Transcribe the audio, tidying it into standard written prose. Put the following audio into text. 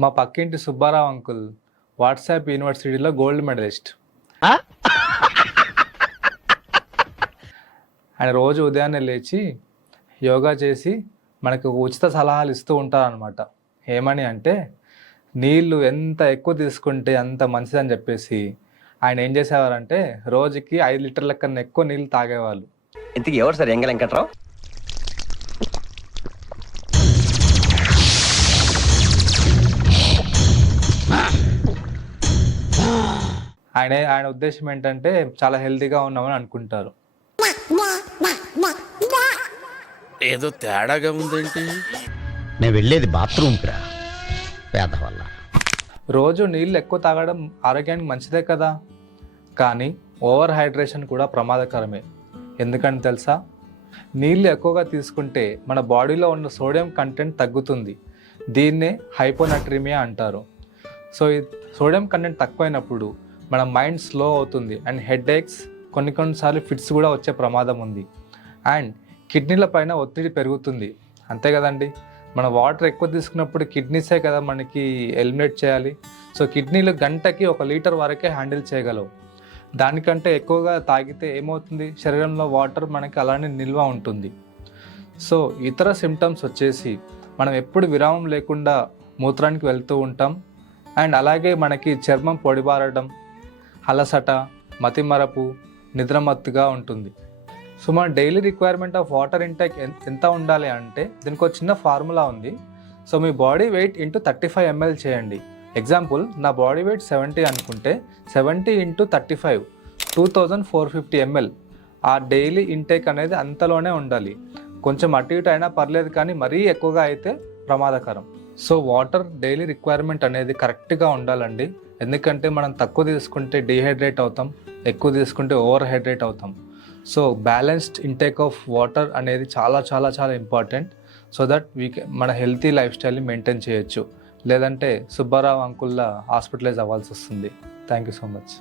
మా పక్కింటి Subbarao uncle WhatsApp యూనివర్సిటీలో గోల్డ్ మెడలిస్ట్. ఆయన రోజు ఉదయాన్నే లేచి యోగా చేసి మనకు ఉచిత సలహాలు ఇస్తూ ఉంటారనమాట. ఏమని అంటే నీళ్ళు ఎంత ఎక్కువ తీసుకుంటే అంత మంచిదని చెప్పేసి ఆయన ఏం చేసేవారంటే రోజుకి 5 లీటర్ల కన్నా ఎక్కువ నీళ్ళు తాగేవాళ్ళు. ఇంతకీ ఎవరు సార్ ఎంగ వెంకట్రావు? ఆయన ఉద్దేశం ఏంటంటే చాలా హెల్తీగా ఉన్నామని అనుకుంటారు. ఏదో తేడాగా ఉందేంటి? నేను వెళ్ళేది బాత్రూమ్కి రా పేద వల్ల. రోజు నీళ్ళు ఎక్కువ తాగడం ఆరోగ్యానికి మంచిదే కదా, కానీ ఓవర్ హైడ్రేషన్ కూడా ప్రమాదకరమే. ఎందుకని తెలుసా? నీళ్ళు ఎక్కువగా తీసుకుంటే మన బాడీలో ఉన్న సోడియం కంటెంట్ తగ్గుతుంది. దీన్నే హైపోనాట్రిమియా అంటారు. సో ఈ సోడియం కంటెంట్ తక్కువైనప్పుడు మన మైండ్ స్లో అవుతుంది అండ్ హెడ్ ఏక్స్, కొన్నిసార్లు ఫిట్స్ కూడా వచ్చే ప్రమాదం ఉంది. అండ్ కిడ్నీల పైన ఒత్తిడి పెరుగుతుంది. అంతే కదండి, మన వాటర్ ఎక్కువ తీసుకున్నప్పుడు కిడ్నీసే కదా మనకి ఎలిమినేట్ చేయాలి. సో కిడ్నీలు గంటకి 1 లీటర్ వరకే హ్యాండిల్ చేయగలవు. దానికంటే ఎక్కువగా తాగితే ఏమవుతుంది, శరీరంలో వాటర్ మనకి అలానే నిల్వ ఉంటుంది. సో ఇతర సిమ్టమ్స్ వచ్చేసి మనం ఎప్పుడు విరామం లేకుండా మూత్రానికి వెళ్తూ ఉంటాం. అండ్ అలాగే మనకి చర్మం పొడిబారడం, అలసట, మతిమరపు, నిద్రమత్తుగా ఉంటుంది. సో మన daily requirement of water intake ఎంత ఉండాలి అంటే దీనికి ఒక చిన్న ఫార్ములా ఉంది. సో మీ బాడీ వెయిట్ ఇంటూ 35 ml చేయండి. ఎగ్జాంపుల్, నా బాడీ వెయిట్ 70 అనుకుంటే 70 × 35 2450 ml. ఆ డైలీ ఇంటేక్ అనేది అంతలోనే ఉండాలి. కొంచెం అటు ఇటు అయినా పర్లేదు, కానీ మరీ ఎక్కువగా అయితే ప్రమాదకరం. సో వాటర్ డైలీ రిక్వైర్మెంట్ అనేది కరెక్ట్గా ఉండాలండి. ఎందుకంటే మనం తక్కువ తీసుకుంటే డీహైడ్రేట్ అవుతాం, ఎక్కువ తీసుకుంటే ఓవర్ హైడ్రేట్ అవుతాం. So balanced intake of water అనేది చాలా చాలా చాలా ఇంపార్టెంట్. సో దట్ మన హెల్తీ లైఫ్ స్టైల్ని మెయింటైన్ చేయొచ్చు. లేదంటే సుబ్బారావు అంకుల్లా హాస్పిటలైజ్ అవ్వాల్సి వస్తుంది. Thank you so much.